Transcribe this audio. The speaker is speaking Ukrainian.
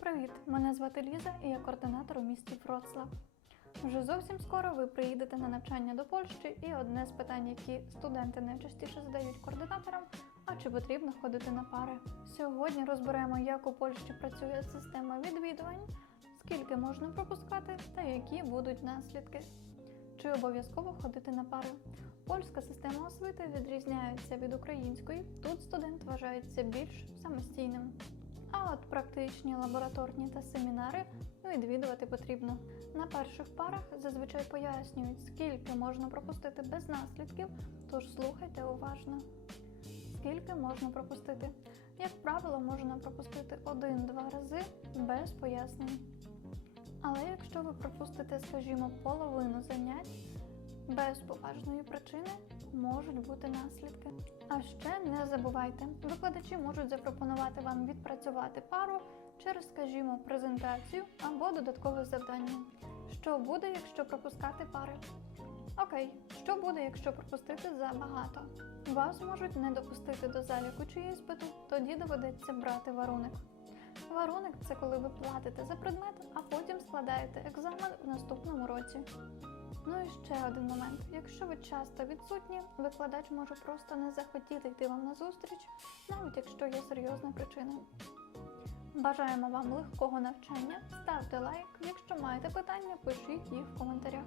Привіт! Мене звати Ліза і я координатор у місті Вроцлав. Вже зовсім скоро ви приїдете на навчання до Польщі, і одне з питань, які студенти найчастіше задають координаторам, а чи потрібно ходити на пари. Сьогодні розберемо, як у Польщі працює система відвідувань, скільки можна пропускати та які будуть наслідки. Чи обов'язково ходити на пари? Польська система освіти відрізняється від української. Тут студент вважається більш самостійним. Практичні лабораторні та семінари відвідувати потрібно. На перших парах зазвичай пояснюють, скільки можна пропустити без наслідків, тож слухайте уважно. Скільки можна пропустити? Як правило, можна пропустити один-два рази без пояснень. Але якщо ви пропустите, скажімо, половину занять без поважної причини, можуть бути наслідки. А ще не забувайте, викладачі можуть запропонувати вам відпрацювати пару через, скажімо, презентацію або додаткове завдання. Що буде, якщо пропускати пари? Окей, що буде, якщо пропустити забагато? Вас можуть не допустити до заліку чи іспиту, тоді доведеться брати варуник. Варуник це коли ви платите за предмет, а потім складаєте екзамен в наступному році. Ну і ще один момент. Якщо ви часто відсутні, викладач може просто не захотіти йти вам на зустріч, навіть якщо є серйозна причина. Бажаємо вам легкого навчання, ставте лайк. Якщо маєте питання, пишіть їх в коментарях.